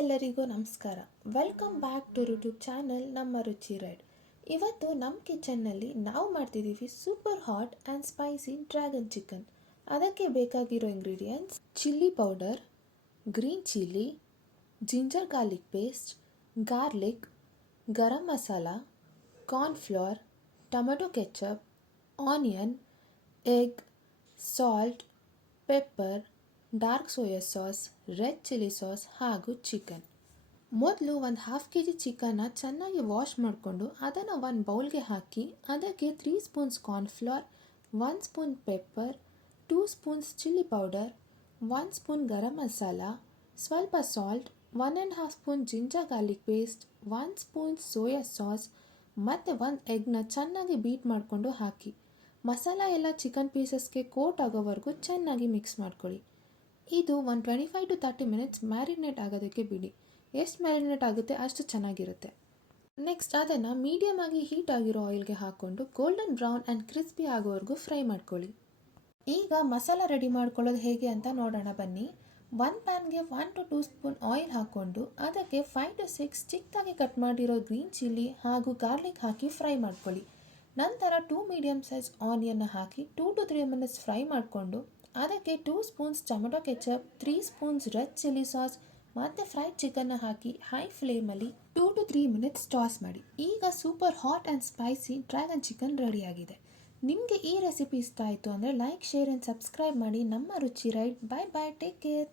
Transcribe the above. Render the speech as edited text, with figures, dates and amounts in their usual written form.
ಎಲ್ಲರಿಗೂ ನಮಸ್ಕಾರ. Welcome back to YouTube channel ನಮ್ಮ ರುಚಿ ರೈಡ್. ಇವತ್ತು ನಮ್ಮ ಕಿಚನ್ನಲ್ಲಿ ನಾವು ಮಾಡ್ತಿದ್ದೀವಿ super hot and spicy dragon chicken. ಅದಕ್ಕೆ ಬೇಕಾಗಿರೋ ingredients: chilli powder, green chilli, ginger garlic paste, garlic, garam masala, cornflour, tomato ketchup, onion, egg, salt, pepper, dark soya sauce, red chilli sauce ಹಾಗೂ chicken. ಮೊದಲು ಒಂದು 1/2 kg ಚಿಕನ್ನ ಚೆನ್ನಾಗಿ ವಾಶ್ ಮಾಡಿಕೊಂಡು ಅದನ್ನು ಒಂದು ಬೌಲ್ಗೆ ಹಾಕಿ ಅದಕ್ಕೆ 3 spoons cornflour, 1 spoon pepper, 2 spoons chilli powder, 1 spoon garam masala, ಸ್ವಲ್ಪ salt, 1.5 spoon ginger garlic paste, 1 spoon soya sauce ಮತ್ತು 1 ಎಗ್ನ ಚೆನ್ನಾಗಿ ಬೀಟ್ ಮಾಡಿಕೊಂಡು ಹಾಕಿ. ಮಸಾಲ ಎಲ್ಲ ಚಿಕನ್ ಪೀಸಸ್ಗೆ ಕೋಟ್ ಆಗೋವರೆಗೂ ಚೆನ್ನಾಗಿ ಮಿಕ್ಸ್ ಮಾಡ್ಕೊಳ್ಳಿ. ಇದು ಒಂದು 25 to 30 ಮಿನಿಟ್ಸ್ ಮ್ಯಾರಿನೇಟ್ ಆಗೋದಕ್ಕೆ ಬಿಡಿ. ಎಷ್ಟು ಮ್ಯಾರಿನೇಟ್ ಆಗುತ್ತೆ ಅಷ್ಟು ಚೆನ್ನಾಗಿರುತ್ತೆ. ನೆಕ್ಸ್ಟ್ ಅದನ್ನು ಮೀಡಿಯಮ್ ಆಗಿ ಹೀಟ್ ಆಗಿರೋ ಆಯಿಲ್ಗೆ ಹಾಕ್ಕೊಂಡು ಗೋಲ್ಡನ್ ಬ್ರೌನ್ ಆ್ಯಂಡ್ ಕ್ರಿಸ್ಪಿ ಆಗೋವರೆಗೂ ಫ್ರೈ ಮಾಡ್ಕೊಳ್ಳಿ. ಈಗ ಮಸಾಲ ರೆಡಿ ಮಾಡ್ಕೊಳ್ಳೋದು ಹೇಗೆ ಅಂತ ನೋಡೋಣ ಬನ್ನಿ. ಒಂದು ಪ್ಯಾನ್ಗೆ 1 to 2 ಸ್ಪೂನ್ ಆಯಿಲ್ ಹಾಕ್ಕೊಂಡು ಅದಕ್ಕೆ 5 to 6 ಚಿಕ್ಕದಾಗಿ ಕಟ್ ಮಾಡಿರೋ ಗ್ರೀನ್ ಚಿಲ್ಲಿ ಹಾಗೂ ಗಾರ್ಲಿಕ್ ಹಾಕಿ ಫ್ರೈ ಮಾಡ್ಕೊಳ್ಳಿ. ನಂತರ 2 ಮೀಡಿಯಮ್ ಸೈಜ್ ಆನಿಯನ್ನ ಹಾಕಿ 2 to 3 ಮಿನಿಟ್ಸ್ ಫ್ರೈ ಮಾಡಿಕೊಂಡು ಅದಕ್ಕೆ 2 spoons tomato ketchup, 3 spoons red chilli sauce ಮತ್ತು ಫ್ರೈಡ್ ಚಿಕನ್ನ ಹಾಕಿ ಹೈ ಫ್ಲೇಮಲ್ಲಿ 2 to 3 ಮಿನಿಟ್ಸ್ ಟಾಸ್ ಮಾಡಿ. ಈಗ super hot and spicy dragon chicken ರೆಡಿಯಾಗಿದೆ. ನಿಮಗೆ ಈ ರೆಸಿಪಿ ಇಷ್ಟ ಆಯಿತು ಅಂದರೆ ಲೈಕ್, ಶೇರ್ ಆ್ಯಂಡ್ ಸಬ್ಸ್ಕ್ರೈಬ್ ಮಾಡಿ ನಮ್ಮ Ruchi ride. Bye bye, take care.